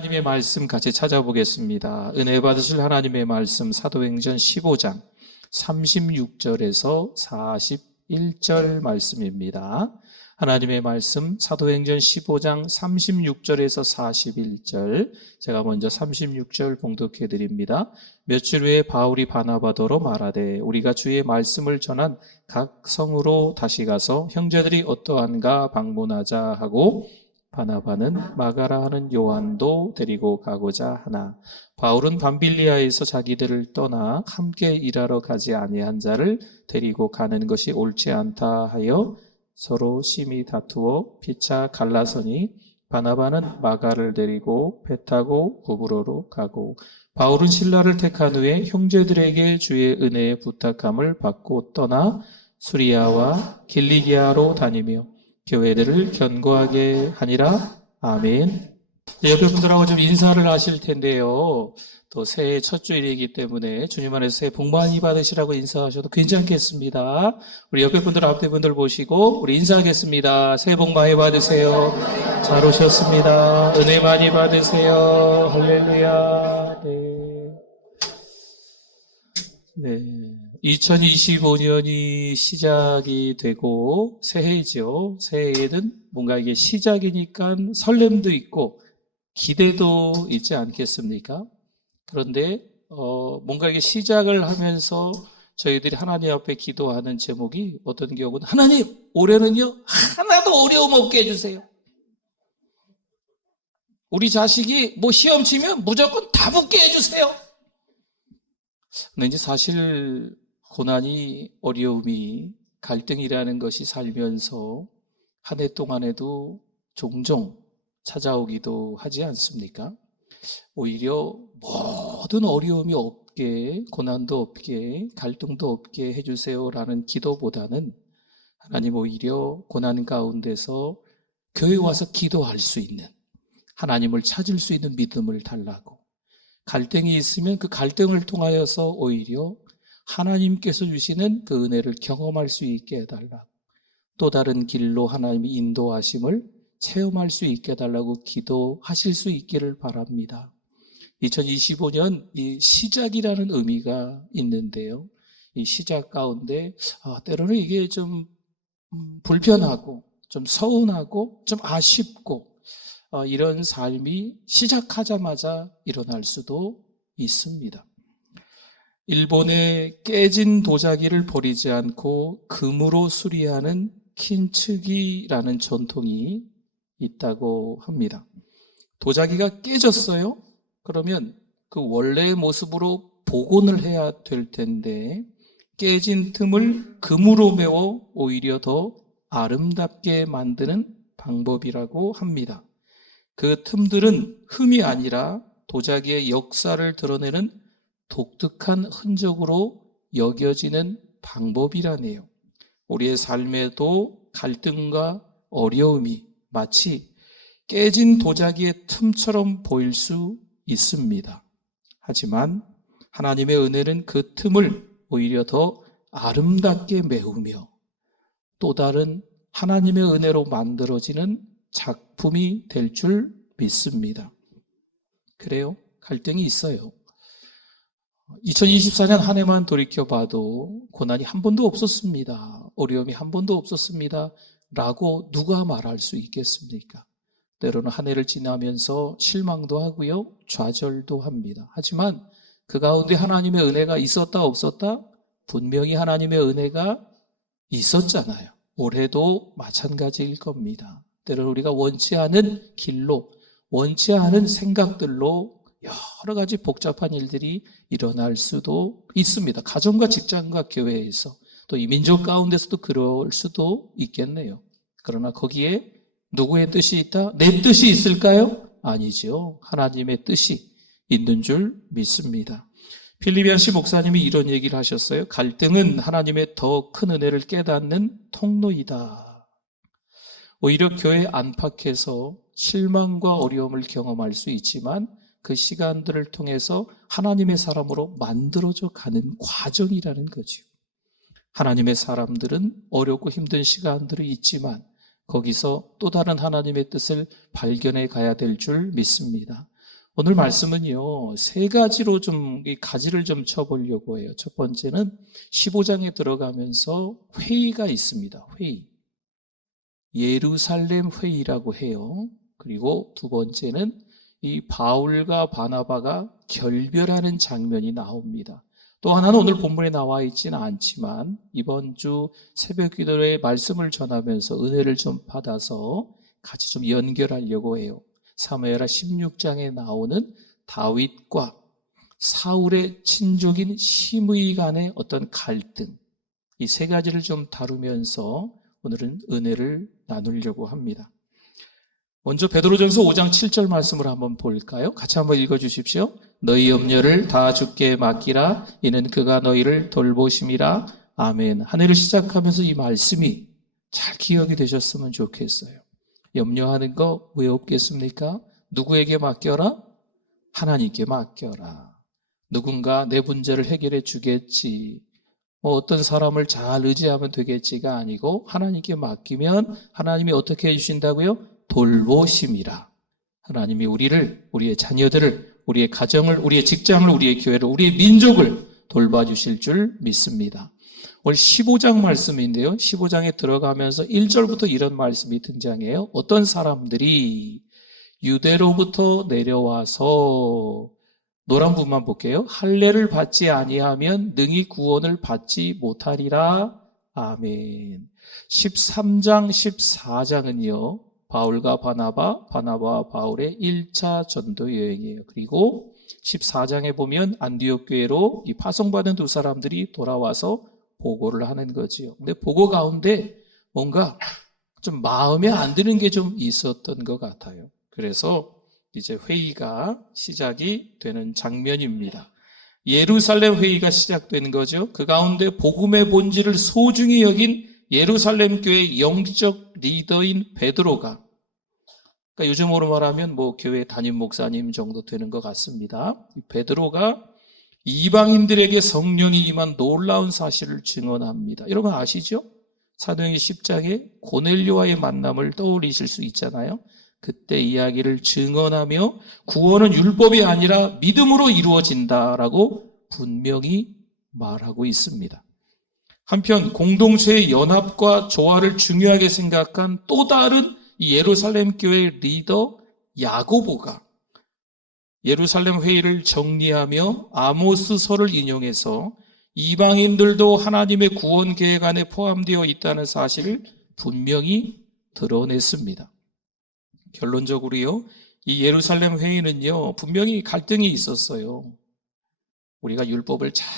하나님의 말씀 같이 찾아보겠습니다. 은혜 받으실 하나님의 말씀 사도행전 15장 36절에서 41절 말씀입니다. 하나님의 말씀 사도행전 15장 36절에서 41절, 제가 먼저 36절 봉독해 드립니다. 며칠 후에 바울이 바나바더러 말하되 우리가 주의 말씀을 전한 각 성으로 다시 가서 형제들이 어떠한가 방문하자 하고 바나바는 마가라 하는 요한도 데리고 가고자 하나 바울은 밤빌리아에서 자기들을 떠나 함께 일하러 가지 아니한 자를 데리고 가는 것이 옳지 않다 하여 서로 심히 다투어 피차 갈라서니 바나바는 마가를 데리고 배 타고 구브로로 가고 바울은 실라를 택한 후에 형제들에게 주의 은혜에 부탁함을 받고 떠나 수리아와 길리기아로 다니며 교회들을 견고하게 하니라. 아멘. 옆에 분들하고 좀 인사를 하실 텐데요. 또 새해 첫 주일이기 때문에 주님 안에서 새해 복 많이 받으시라고 인사하셔도 괜찮겠습니다. 우리 옆에 분들, 앞에 분들 보시고 우리 인사하겠습니다. 새해 복 많이 받으세요. 잘 오셨습니다. 은혜 많이 받으세요. 할렐루야. 네. 2025년이 시작이 되고 새해이죠. 새해에는 뭔가 이게 시작이니까 설렘도 있고 기대도 있지 않겠습니까? 그런데 뭔가 이게 시작을 하면서 저희들이 하나님 앞에 기도하는 제목이 어떤 경우는 하나님 올해는요 하나도 어려움 없게 해주세요. 우리 자식이 뭐 시험 치면 무조건 다 붙게 해주세요. 근데 이제 사실 고난이, 어려움이, 갈등이라는 것이 살면서 한 해 동안에도 종종 찾아오기도 하지 않습니까? 오히려 모든 어려움이 없게, 고난도 없게, 갈등도 없게 해주세요라는 기도보다는 하나님 오히려 고난 가운데서 교회 와서 기도할 수 있는, 하나님을 찾을 수 있는 믿음을 달라고, 갈등이 있으면 그 갈등을 통하여서 오히려 하나님께서 주시는 그 은혜를 경험할 수 있게 해달라고, 또 다른 길로 하나님의 인도하심을 체험할 수 있게 해달라고 기도하실 수 있기를 바랍니다. 2025년 이 시작이라는 의미가 있는데요. 이 시작 가운데 때로는 이게 좀 불편하고 좀 서운하고 좀 아쉽고 이런 삶이 시작하자마자 일어날 수도 있습니다. 일본의 깨진 도자기를 버리지 않고 금으로 수리하는 킨츠기라는 전통이 있다고 합니다. 도자기가 깨졌어요? 그러면 그 원래의 모습으로 복원을 해야 될 텐데 깨진 틈을 금으로 메워 오히려 더 아름답게 만드는 방법이라고 합니다. 그 틈들은 흠이 아니라 도자기의 역사를 드러내는 독특한 흔적으로 여겨지는 방법이라네요. 우리의 삶에도 갈등과 어려움이 마치 깨진 도자기의 틈처럼 보일 수 있습니다. 하지만 하나님의 은혜는 그 틈을 오히려 더 아름답게 메우며 또 다른 하나님의 은혜로 만들어지는 작품이 될 줄 믿습니다. 그래요? 갈등이 있어요. 2024년 한 해만 돌이켜봐도 고난이 한 번도 없었습니다. 어려움이 한 번도 없었습니다. 라고 누가 말할 수 있겠습니까? 때로는 한 해를 지나면서 실망도 하고요. 좌절도 합니다. 하지만 그 가운데 하나님의 은혜가 있었다 없었다? 분명히 하나님의 은혜가 있었잖아요. 올해도 마찬가지일 겁니다. 때로는 우리가 원치 않은 길로, 원치 않은 생각들로 여러 가지 복잡한 일들이 일어날 수도 있습니다. 가정과 직장과 교회에서 또 이 민족 가운데서도 그럴 수도 있겠네요. 그러나 거기에 누구의 뜻이 있다? 내 뜻이 있을까요? 아니죠. 하나님의 뜻이 있는 줄 믿습니다. 필리비안시 목사님이 이런 얘기를 하셨어요. 갈등은 하나님의 더 큰 은혜를 깨닫는 통로이다. 오히려 교회 안팎에서 실망과 어려움을 경험할 수 있지만 그 시간들을 통해서 하나님의 사람으로 만들어져 가는 과정이라는 거죠. 하나님의 사람들은 어렵고 힘든 시간들이 있지만 거기서 또 다른 하나님의 뜻을 발견해 가야 될 줄 믿습니다. 오늘 말씀은요, 세 가지로 좀, 이 가지를 좀 쳐보려고 해요. 첫 번째는 15장에 들어가면서 회의가 있습니다. 회의. 예루살렘 회의라고 해요. 그리고 두 번째는 이 바울과 바나바가 결별하는 장면이 나옵니다. 또 하나는 오늘 본문에 나와 있지는 않지만 이번 주 새벽 기도에 말씀을 전하면서 은혜를 좀 받아서 같이 좀 연결하려고 해요. 사무엘하 16장에 나오는 다윗과 사울의 친족인 시므이 간의 어떤 갈등, 이 세 가지를 좀 다루면서 오늘은 은혜를 나누려고 합니다. 먼저 베드로전서 5장 7절 말씀을 한번 볼까요? 같이 한번 읽어주십시오. 너희 염려를 다 주께 맡기라. 이는 그가 너희를 돌보심이라. 아멘. 한 해를 시작하면서 이 말씀이 잘 기억이 되셨으면 좋겠어요. 염려하는 거 왜 없겠습니까? 누구에게 맡겨라? 하나님께 맡겨라. 누군가 내 문제를 해결해 주겠지. 어떤 사람을 잘 의지하면 되겠지가 아니고 하나님께 맡기면 하나님이 어떻게 해주신다고요? 돌보심이라. 하나님이 우리를, 우리의 자녀들을, 우리의 가정을, 우리의 직장을, 우리의 교회를, 우리의 민족을 돌봐주실 줄 믿습니다. 오늘 15장 말씀인데요. 15장에 들어가면서 1절부터 이런 말씀이 등장해요. 어떤 사람들이 유대로부터 내려와서, 노란 부분만 볼게요. 할례를 받지 아니하면 능히 구원을 받지 못하리라. 아멘. 13장, 14장은요. 바울과 바나바, 바나바와 바울의 1차 전도 여행이에요. 그리고 14장에 보면 안디옥 교회로 이 파송받은 두 사람들이 돌아와서 보고를 하는 거지요. 근데 보고 가운데 뭔가 좀 마음에 안 드는 게 좀 있었던 것 같아요. 그래서 이제 회의가 시작이 되는 장면입니다. 예루살렘 회의가 시작되는 거죠. 그 가운데 복음의 본질을 소중히 여긴 예루살렘 교회의 영적 리더인 베드로가, 그러니까 요즘으로 말하면 교회 담임 목사님 정도 되는 것 같습니다. 베드로가 이방인들에게 성령이 임한 놀라운 사실을 증언합니다. 여러분 아시죠? 사도행전 10장에 고넬료와의 만남을 떠올리실 수 있잖아요. 그때 이야기를 증언하며 구원은 율법이 아니라 믿음으로 이루어진다라고 분명히 말하고 있습니다. 한편 공동체의 연합과 조화를 중요하게 생각한 또 다른 이 예루살렘 교회 리더 야고보가 예루살렘 회의를 정리하며 아모스서를 인용해서 이방인들도 하나님의 구원 계획 안에 포함되어 있다는 사실을 분명히 드러냈습니다. 결론적으로요, 이 예루살렘 회의는요, 분명히 갈등이 있었어요. 우리가 율법을 잘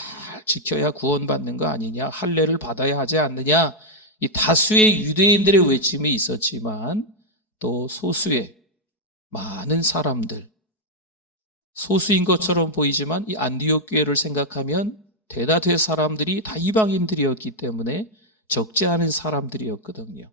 지켜야 구원받는 거 아니냐, 할례를 받아야 하지 않느냐, 이 다수의 유대인들의 외침이 있었지만 또 소수의 많은 사람들, 소수인 것처럼 보이지만 이 안디옥 교회를 생각하면 대다수의 사람들이 다 이방인들이었기 때문에 적지 않은 사람들이었거든요.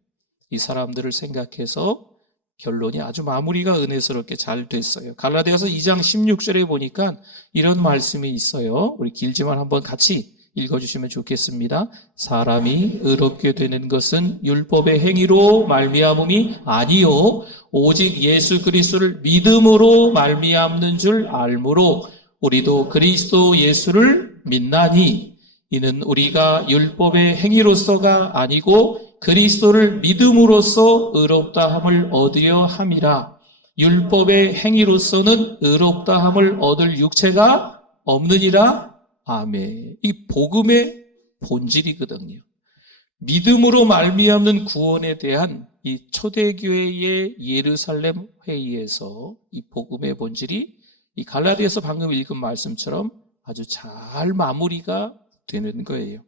이 사람들을 생각해서 결론이 아주 마무리가 은혜스럽게 잘 됐어요. 갈라디아서 2장 16절에 보니까 이런 말씀이 있어요. 우리 길지만 한번 같이 읽어주시면 좋겠습니다. 사람이 의롭게 되는 것은 율법의 행위로 말미암음이 아니요 오직 예수 그리스도를 믿음으로 말미암는 줄 알므로 우리도 그리스도 예수를 믿나니 이는 우리가 율법의 행위로서가 아니고 그리스도를 믿음으로써 의롭다함을 얻으려 함이라. 율법의 행위로서는 의롭다함을 얻을 육체가 없느니라. 아멘. 이 복음의 본질이거든요. 믿음으로 말미암는 구원에 대한 이 초대교회의 예루살렘 회의에서 이 복음의 본질이 이 갈라디아서 방금 읽은 말씀처럼 아주 잘 마무리가 되는 거예요.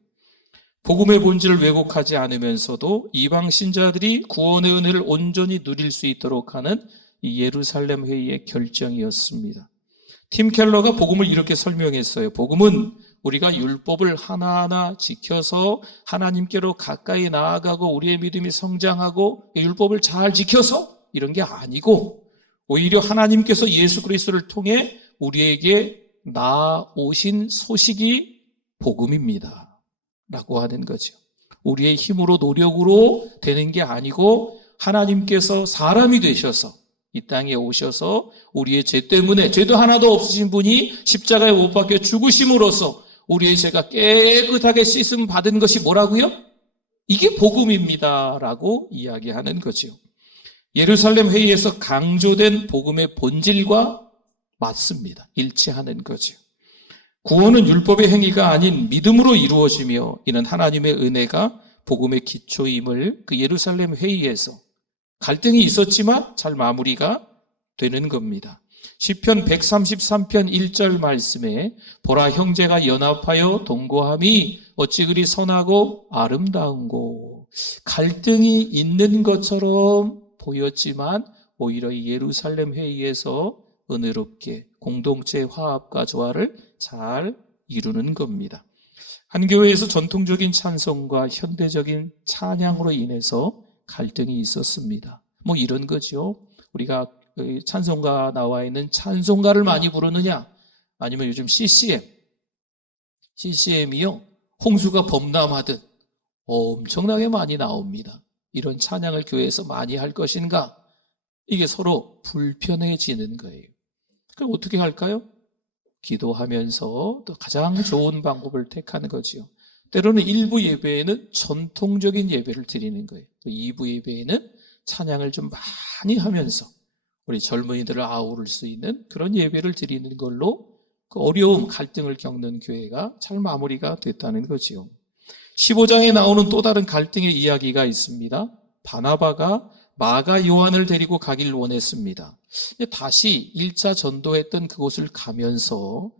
복음의 본질을 왜곡하지 않으면서도 이방 신자들이 구원의 은혜를 온전히 누릴 수 있도록 하는 이 예루살렘 회의의 결정이었습니다. 팀 켈러가 복음을 이렇게 설명했어요. 복음은 우리가 율법을 하나하나 지켜서 하나님께로 가까이 나아가고 우리의 믿음이 성장하고 율법을 잘 지켜서 이런 게 아니고 오히려 하나님께서 예수 그리스도를 통해 우리에게 나오신 소식이 복음입니다. 라고 하는 거죠. 우리의 힘으로 노력으로 되는 게 아니고 하나님께서 사람이 되셔서 이 땅에 오셔서 우리의 죄 때문에 죄도 하나도 없으신 분이 십자가에 못 박혀 죽으심으로써 우리의 죄가 깨끗하게 씻음 받은 것이 뭐라고요? 이게 복음입니다 라고 이야기하는 거죠. 예루살렘 회의에서 강조된 복음의 본질과 맞습니다. 일치하는 거죠. 구원은 율법의 행위가 아닌 믿음으로 이루어지며 이는 하나님의 은혜가 복음의 기초임을 그 예루살렘 회의에서 갈등이 있었지만 잘 마무리가 되는 겁니다. 시편 133편 1절 말씀에 보라 형제가 연합하여 동거함이 어찌 그리 선하고 아름다운고. 갈등이 있는 것처럼 보였지만 오히려 예루살렘 회의에서 은혜롭게 공동체의 화합과 조화를 잘 이루는 겁니다. 한 교회에서 전통적인 찬송과 현대적인 찬양으로 인해서 갈등이 있었습니다. 뭐 이런 거죠. 우리가 찬송가 나와 있는 찬송가를 많이 부르느냐, 아니면 요즘 CCM이요 홍수가 범람하듯 엄청나게 많이 나옵니다. 이런 찬양을 교회에서 많이 할 것인가? 이게 서로 불편해지는 거예요. 그럼 어떻게 할까요? 기도하면서 또 가장 좋은 방법을 택하는 거지요. 때로는 1부 예배에는 전통적인 예배를 드리는 거예요. 2부 예배에는 찬양을 좀 많이 하면서 우리 젊은이들을 아우를 수 있는 그런 예배를 드리는 걸로 그 어려움, 갈등을 겪는 교회가 잘 마무리가 됐다는 거지요. 15장에 나오는 또 다른 갈등의 이야기가 있습니다. 바나바가 마가 요한을 데리고 가길 원했습니다. 다시 1차 전도했던 그곳을 가면서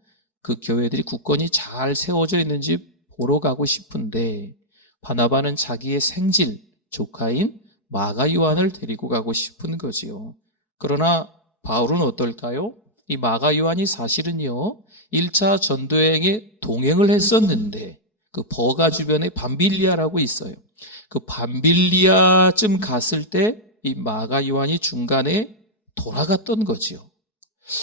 그 교회들이 굳건히 잘 세워져 있는지 보러 가고 싶은데 바나바는 자기의 생질, 조카인 마가 요한을 데리고 가고 싶은 거지요. 그러나 바울은 어떨까요? 이 마가 요한이 사실은요 1차 전도여행에 동행을 했었는데 그 버가 주변에 밤빌리아라고 있어요. 그 밤빌리아쯤 갔을 때 이 마가 요한이 중간에 돌아갔던 거지요.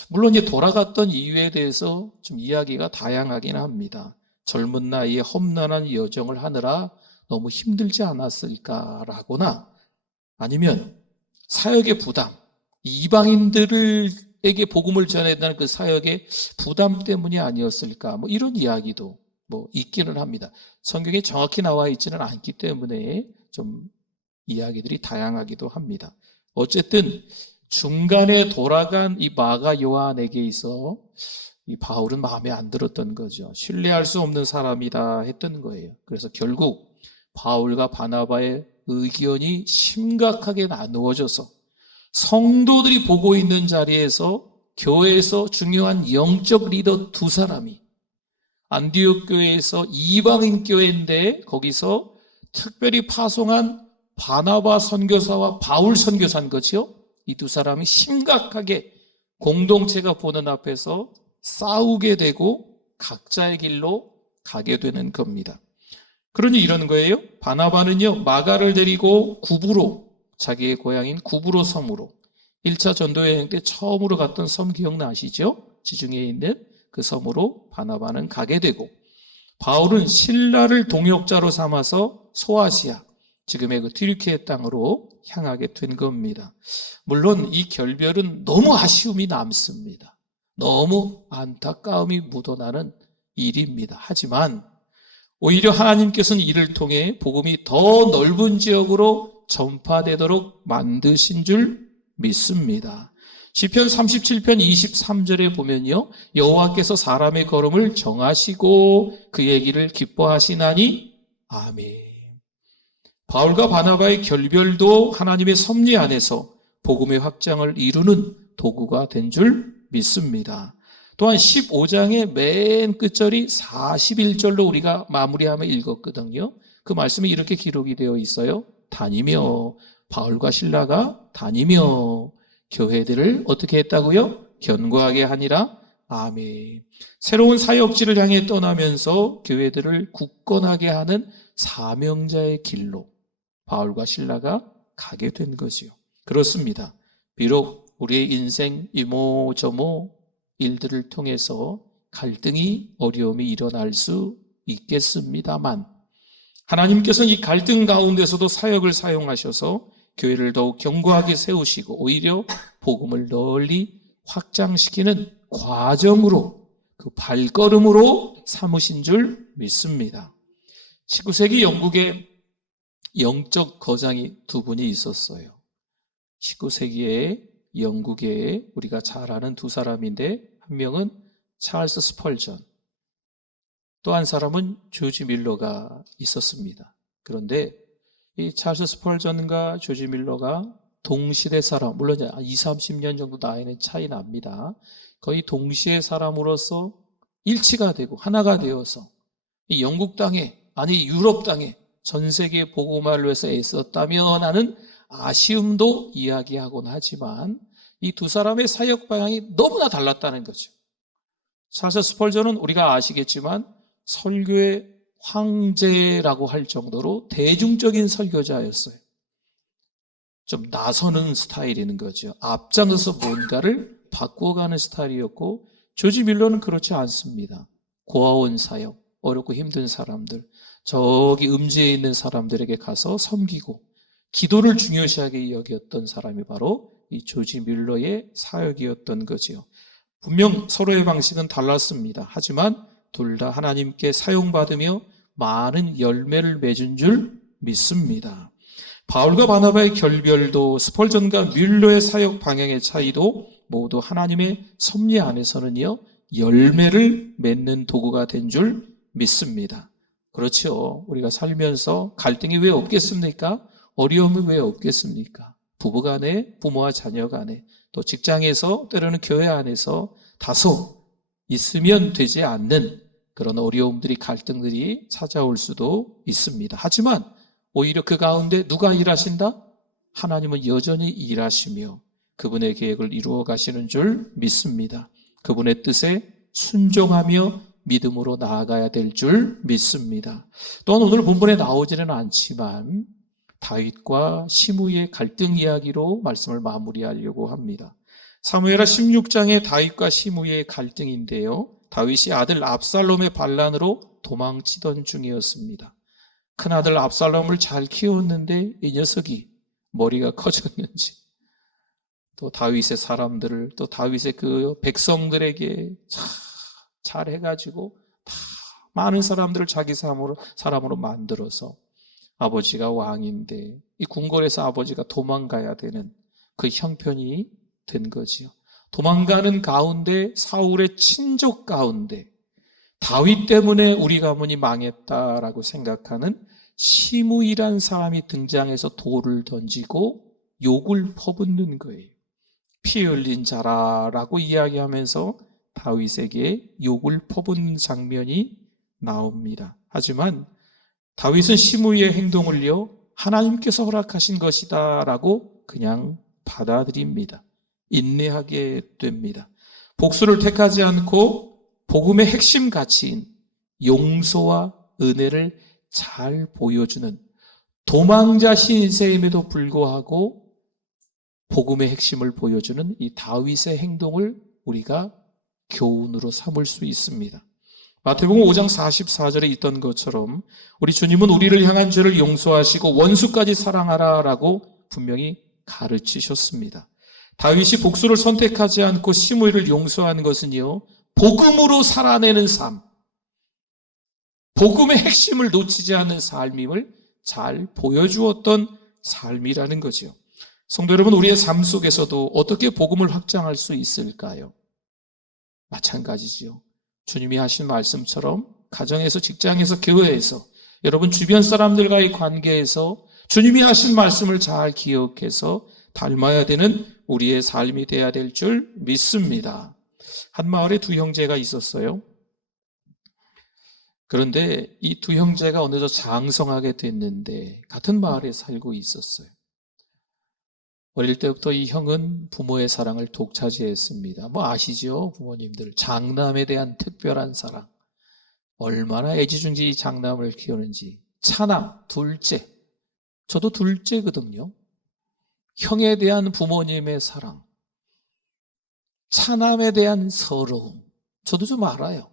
물론 이제 돌아갔던 이유에 대해서 좀 이야기가 다양하긴 합니다. 젊은 나이에 험난한 여정을 하느라 너무 힘들지 않았을까라거나 아니면 사역의 부담, 이방인들에게 복음을 전해야 되는 그 사역의 부담 때문이 아니었을까, 뭐 이런 이야기도 뭐 있기는 합니다. 성경에 정확히 나와 있지는 않기 때문에 좀 이야기들이 다양하기도 합니다. 어쨌든 중간에 돌아간 이 마가 요한에게 있어 이 바울은 마음에 안 들었던 거죠. 신뢰할 수 없는 사람이다 했던 거예요. 그래서 결국 바울과 바나바의 의견이 심각하게 나누어져서 성도들이 보고 있는 자리에서 교회에서 중요한 영적 리더 두 사람이 안디옥 교회에서 이방인 교회인데 거기서 특별히 파송한 바나바 선교사와 바울 선교사인 거지요. 이 두 사람이 심각하게 공동체가 보는 앞에서 싸우게 되고 각자의 길로 가게 되는 겁니다. 그러니 이런 거예요. 바나바는요 마가를 데리고 구브로, 자기의 고향인 구브로 섬으로 1차 전도여행 때 처음으로 갔던 섬 기억나시죠? 지중해에 있는 그 섬으로 바나바는 가게 되고 바울은 신라를 동역자로 삼아서 소아시아, 지금의 그 튀르키예 땅으로 향하게 된 겁니다. 물론 이 결별은 너무 아쉬움이 남습니다. 너무 안타까움이 묻어나는 일입니다. 하지만 오히려 하나님께서는 이를 통해 복음이 더 넓은 지역으로 전파되도록 만드신 줄 믿습니다. 시편 37편 23절에 보면요, 여호와께서 사람의 걸음을 정하시고 그의 길을 기뻐하시나니 아멘. 바울과 바나바의 결별도 하나님의 섭리 안에서 복음의 확장을 이루는 도구가 된 줄 믿습니다. 또한 15장의 맨 끝절이 41절로 우리가 마무리하며 읽었거든요. 그 말씀이 이렇게 기록이 되어 있어요. 다니며, 바울과 실라가 다니며 교회들을 어떻게 했다고요? 견고하게 하니라. 아멘. 새로운 사역지를 향해 떠나면서 교회들을 굳건하게 하는 사명자의 길로 바울과 실라가 가게 된 거지요. 그렇습니다. 비록 우리의 인생 이모저모 일들을 통해서 갈등이, 어려움이 일어날 수 있겠습니다만 하나님께서는 이 갈등 가운데서도 사역을 사용하셔서 교회를 더욱 견고하게 세우시고 오히려 복음을 널리 확장시키는 과정으로 그 발걸음으로 삼으신 줄 믿습니다. 19세기 영국에 영적 거장이 두 분이 있었어요. 19세기에 영국에 우리가 잘 아는 두 사람인데 한 명은 찰스 스펄전, 또 한 사람은 조지 밀러가 있었습니다. 그런데 이 찰스 스펄전과 조지 밀러가 동시대 사람, 물론 20, 30년 정도 나이는 차이 납니다. 거의 동시의 사람으로서 일치가 되고 하나가 되어서 이 영국 땅에, 아니 유럽 땅에 전 세계 복음화를 위해서 애썼다면 하는 아쉬움도 이야기하곤 하지만 이 두 사람의 사역 방향이 너무나 달랐다는 거죠. 찰스 스펄전은 우리가 아시겠지만 설교의 황제라고 할 정도로 대중적인 설교자였어요. 좀 나서는 스타일인 거죠. 앞장서서 뭔가를 바꾸어가는 스타일이었고, 조지 밀러는 그렇지 않습니다. 고아원 사역, 어렵고 힘든 사람들, 저기 음지에 있는 사람들에게 가서 섬기고 기도를 중요시하게 여겼던 사람이 바로 이 조지 밀러의 사역이었던 거지요. 분명 서로의 방식은 달랐습니다. 하지만 둘 다 하나님께 사용받으며 많은 열매를 맺은 줄 믿습니다. 바울과 바나바의 결별도 스펄전과 밀러의 사역 방향의 차이도 모두 하나님의 섭리 안에서는요, 열매를 맺는 도구가 된 줄 믿습니다. 그렇죠. 우리가 살면서 갈등이 왜 없겠습니까? 어려움이 왜 없겠습니까? 부부간에, 부모와 자녀간에, 또 직장에서, 때로는 교회 안에서 다소 있으면 되지 않는 그런 어려움들이, 갈등들이 찾아올 수도 있습니다. 하지만 오히려 그 가운데 누가 일하신다? 하나님은 여전히 일하시며 그분의 계획을 이루어 가시는 줄 믿습니다. 그분의 뜻에 순종하며 믿음으로 나아가야 될 줄 믿습니다. 또한 오늘 본문에 나오지는 않지만 다윗과 시므이의 갈등 이야기로 말씀을 마무리하려고 합니다. 사무엘하 16장의 다윗과 시므이의 갈등인데요, 다윗이 아들 압살롬의 반란으로 도망치던 중이었습니다. 큰아들 압살롬을 잘 키웠는데 이 녀석이 머리가 커졌는지, 또 다윗의 사람들을, 또 다윗의 그 백성들에게 잘해가지고 다 많은 사람들을 자기 사람으로 만들어서 아버지가 왕인데 이 궁궐에서 아버지가 도망가야 되는 그 형편이 된 거지요. 도망가는 가운데 사울의 친족 가운데 다윗 때문에 우리 가문이 망했다라고 생각하는 시므이란 사람이 등장해서 돌을 던지고 욕을 퍼붓는 거예요. 피 흘린 자라라고 이야기하면서 다윗에게 욕을 퍼붓는 장면이 나옵니다. 하지만 다윗은 시므이의 행동을요, 하나님께서 허락하신 것이다라고 그냥 받아들입니다. 인내하게 됩니다. 복수를 택하지 않고 복음의 핵심 가치인 용서와 은혜를 잘 보여주는 도망자 신세임에도 불구하고 복음의 핵심을 보여주는 이 다윗의 행동을 우리가 교훈으로 삼을 수 있습니다. 마태복음 5장 44절에 있던 것처럼 우리 주님은 우리를 향한 죄를 용서하시고 원수까지 사랑하라라고 분명히 가르치셨습니다. 다윗이 복수를 선택하지 않고 시므이를 용서하는 것은요, 복음으로 살아내는 삶, 복음의 핵심을 놓치지 않는 삶임을 잘 보여주었던 삶이라는 거죠. 성도 여러분, 우리의 삶 속에서도 어떻게 복음을 확장할 수 있을까요? 마찬가지지요. 주님이 하신 말씀처럼 가정에서, 직장에서, 교회에서, 여러분 주변 사람들과의 관계에서 주님이 하신 말씀을 잘 기억해서 닮아야 되는 우리의 삶이 돼야 될 줄 믿습니다. 한 마을에 두 형제가 있었어요. 그런데 이 두 형제가 어느덧 장성하게 됐는데 같은 마을에 살고 있었어요. 어릴 때부터 이 형은 부모의 사랑을 독차지했습니다. 아시죠? 부모님들. 장남에 대한 특별한 사랑. 얼마나 애지중지 장남을 키우는지. 차남, 둘째. 저도 둘째거든요. 형에 대한 부모님의 사랑. 차남에 대한 서러움. 저도 좀 알아요.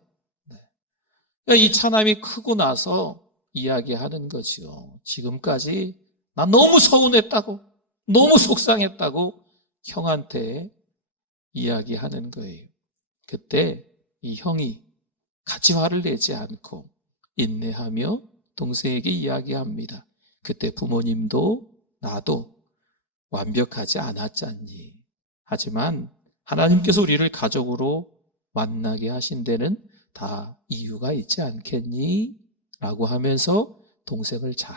이 차남이 크고 나서 이야기하는 거죠. 지금까지 나 너무 서운했다고, 너무 속상했다고 형한테 이야기하는 거예요. 그때 이 형이 같이 화를 내지 않고 인내하며 동생에게 이야기합니다. 그때 부모님도 나도 완벽하지 않았잖니. 하지만 하나님께서 우리를 가족으로 만나게 하신 데는 다 이유가 있지 않겠니? 라고 하면서 동생을 잘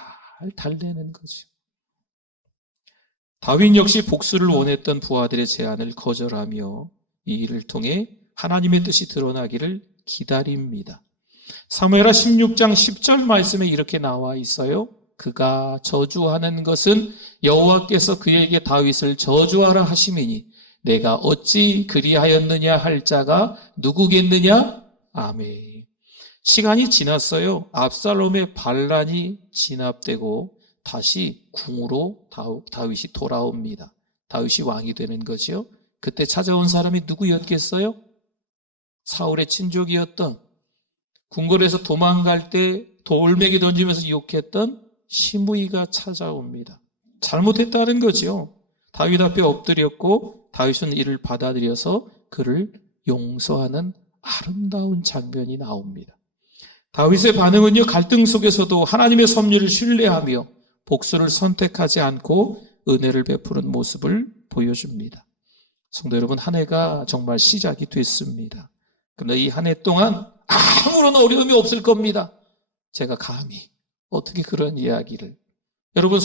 달래는 거죠. 다윗 역시 복수를 원했던 부하들의 제안을 거절하며 이 일을 통해 하나님의 뜻이 드러나기를 기다립니다. 사무엘하 16장 10절 말씀에 이렇게 나와 있어요. 그가 저주하는 것은 여호와께서 그에게 다윗을 저주하라 하심이니 내가 어찌 그리하였느냐 할 자가 누구겠느냐? 아멘. 시간이 지났어요. 압살롬의 반란이 진압되고 다시 궁으로 다윗이 돌아옵니다. 다윗이 왕이 되는 거죠. 그때 찾아온 사람이 누구였겠어요? 사울의 친족이었던, 궁궐에서 도망갈 때 돌멩이 던지면서 유혹했던 시므이가 찾아옵니다. 잘못했다는 거죠. 다윗 앞에 엎드렸고 다윗은 이를 받아들여서 그를 용서하는 아름다운 장면이 나옵니다. 다윗의 반응은요, 갈등 속에서도 하나님의 섭리를 신뢰하며 복수를 선택하지 않고 은혜를 베푸는 모습을 보여줍니다. 성도 여러분, 한 해가 정말 시작이 됐습니다. 그러나 이 한 해 동안 아무런 어려움이 없을 겁니다. 제가 감히 어떻게 그런 이야기를, 여러분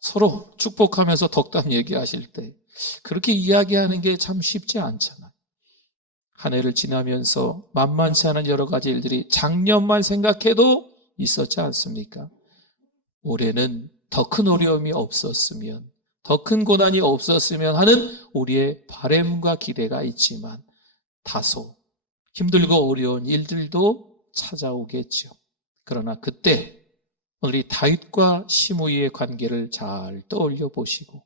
서로 축복하면서 덕담 얘기하실 때 그렇게 이야기하는 게 참 쉽지 않잖아요. 한 해를 지나면서 만만치 않은 여러 가지 일들이 작년만 생각해도 있었지 않습니까? 올해는 더 큰 어려움이 없었으면, 더 큰 고난이 없었으면 하는 우리의 바람과 기대가 있지만 다소 힘들고 어려운 일들도 찾아오겠죠. 그러나 그때 우리 다윗과 시므이의 관계를 잘 떠올려 보시고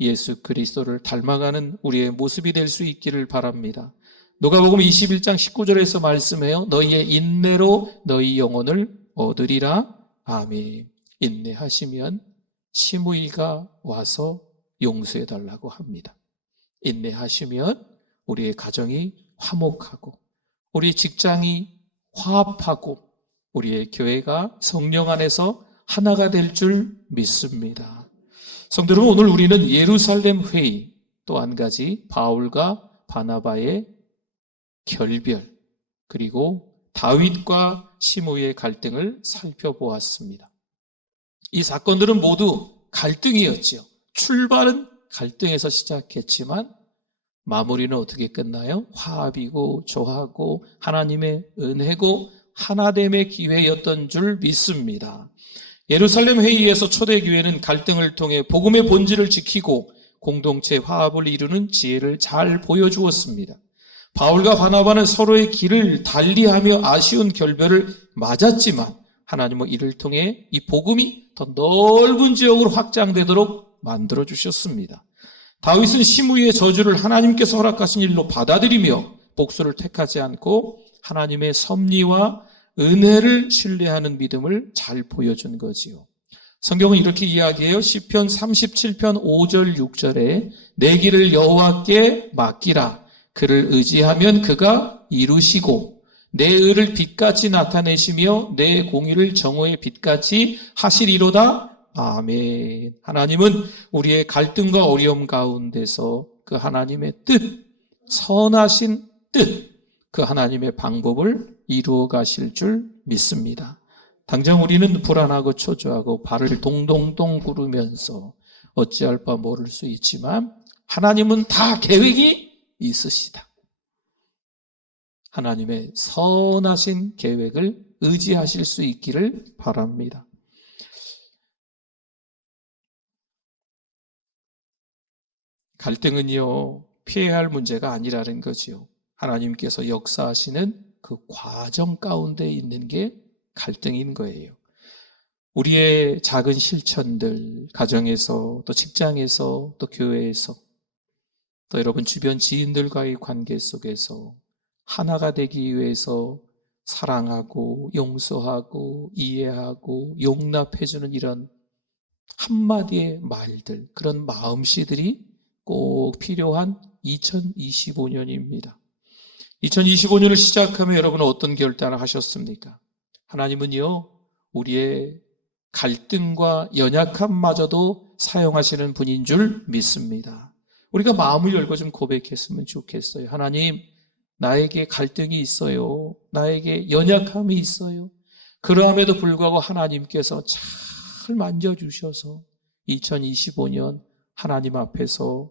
예수 그리스도를 닮아가는 우리의 모습이 될 수 있기를 바랍니다. 누가복음 21장 19절에서 말씀해요. 너희의 인내로 너희 영혼을 얻으리라. 아멘. 인내하시면 시므이가 와서 용서해 달라고 합니다. 인내하시면 우리의 가정이 화목하고 우리의 직장이 화합하고 우리의 교회가 성령 안에서 하나가 될 줄 믿습니다. 성도 여러분, 오늘 우리는 예루살렘 회의, 또 한 가지 바울과 바나바의 결별, 그리고 다윗과 시므이의 갈등을 살펴보았습니다. 이 사건들은 모두 갈등이었죠. 출발은 갈등에서 시작했지만 마무리는 어떻게 끝나요? 화합이고 조화고 하나님의 은혜고 하나됨의 기회였던 줄 믿습니다. 예루살렘 회의에서 초대교회는 갈등을 통해 복음의 본질을 지키고 공동체 화합을 이루는 지혜를 잘 보여주었습니다. 바울과 바나바는 서로의 길을 달리하며 아쉬운 결별을 맞았지만 하나님은 이를 통해 이 복음이 더 넓은 지역으로 확장되도록 만들어주셨습니다. 다윗은 시므이의 저주를 하나님께서 허락하신 일로 받아들이며 복수를 택하지 않고 하나님의 섭리와 은혜를 신뢰하는 믿음을 잘 보여준 거지요. 성경은 이렇게 이야기해요. 시편 37편 5절 6절에 내 길을 여호와께 맡기라. 그를 의지하면 그가 이루시고 내 의를 빛같이 나타내시며 내 공의를 정오의 빛같이 하시리로다. 아멘. 하나님은 우리의 갈등과 어려움 가운데서 그 하나님의 뜻, 선하신 뜻, 그 하나님의 방법을 이루어 가실 줄 믿습니다. 당장 우리는 불안하고 초조하고 발을 동동동 구르면서 어찌할 바 모를 수 있지만 하나님은 다 계획이 있으시다. 하나님의 선하신 계획을 의지하실 수 있기를 바랍니다. 갈등은요, 피해야 할 문제가 아니라는 거지요. 하나님께서 역사하시는 그 과정 가운데 있는 게 갈등인 거예요. 우리의 작은 실천들, 가정에서, 또 직장에서, 또 교회에서, 또 여러분 주변 지인들과의 관계 속에서 하나가 되기 위해서 사랑하고 용서하고 이해하고 용납해주는 이런 한마디의 말들, 그런 마음씨들이 꼭 필요한 2025년입니다. 2025년을 시작하면 여러분은 어떤 결단을 하셨습니까? 하나님은요, 우리의 갈등과 연약함마저도 사용하시는 분인 줄 믿습니다. 우리가 마음을 열고 좀 고백했으면 좋겠어요. 하나님, 나에게 갈등이 있어요. 나에게 연약함이 있어요. 그러함에도 불구하고 하나님께서 잘 만져주셔서 2025년 하나님 앞에서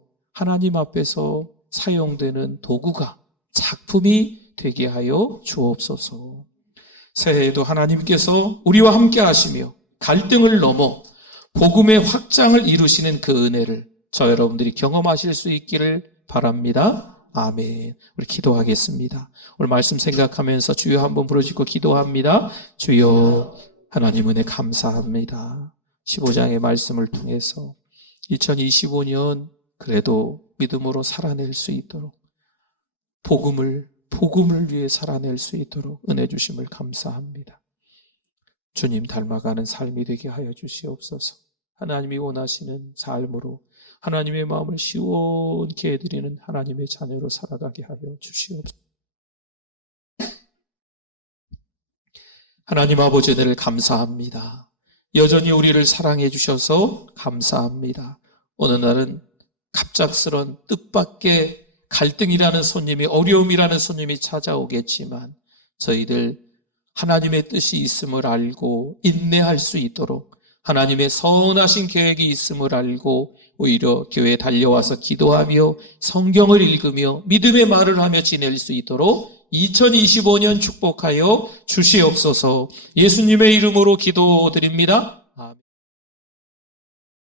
사용되는 도구가, 작품이 되게 하여 주옵소서. 새해에도 하나님께서 우리와 함께 하시며 갈등을 넘어 복음의 확장을 이루시는 그 은혜를 저 여러분들이 경험하실 수 있기를 바랍니다. 아멘. 우리 기도하겠습니다. 오늘 말씀 생각하면서 주여 한번 부르짖고 기도합니다. 주여, 하나님 은혜 감사합니다. 15장의 말씀을 통해서 2025년 그래도 믿음으로 살아낼 수 있도록 복음을 위해 살아낼 수 있도록 은혜 주심을 감사합니다. 주님 닮아가는 삶이 되게 하여 주시옵소서. 하나님이 원하시는 삶으로 하나님의 마음을 시원케 해드리는 하나님의 자녀로 살아가게 하여 주시옵소서. 하나님 아버지 은혜를 감사합니다. 여전히 우리를 사랑해 주셔서 감사합니다. 어느 날은 갑작스런 뜻밖의 갈등이라는 손님이, 어려움이라는 손님이 찾아오겠지만 저희들 하나님의 뜻이 있음을 알고 인내할 수 있도록, 하나님의 선하신 계획이 있음을 알고 오히려 교회에 달려와서 기도하며 성경을 읽으며 믿음의 말을 하며 지낼 수 있도록 2025년 축복하여 주시옵소서. 예수님의 이름으로 기도드립니다.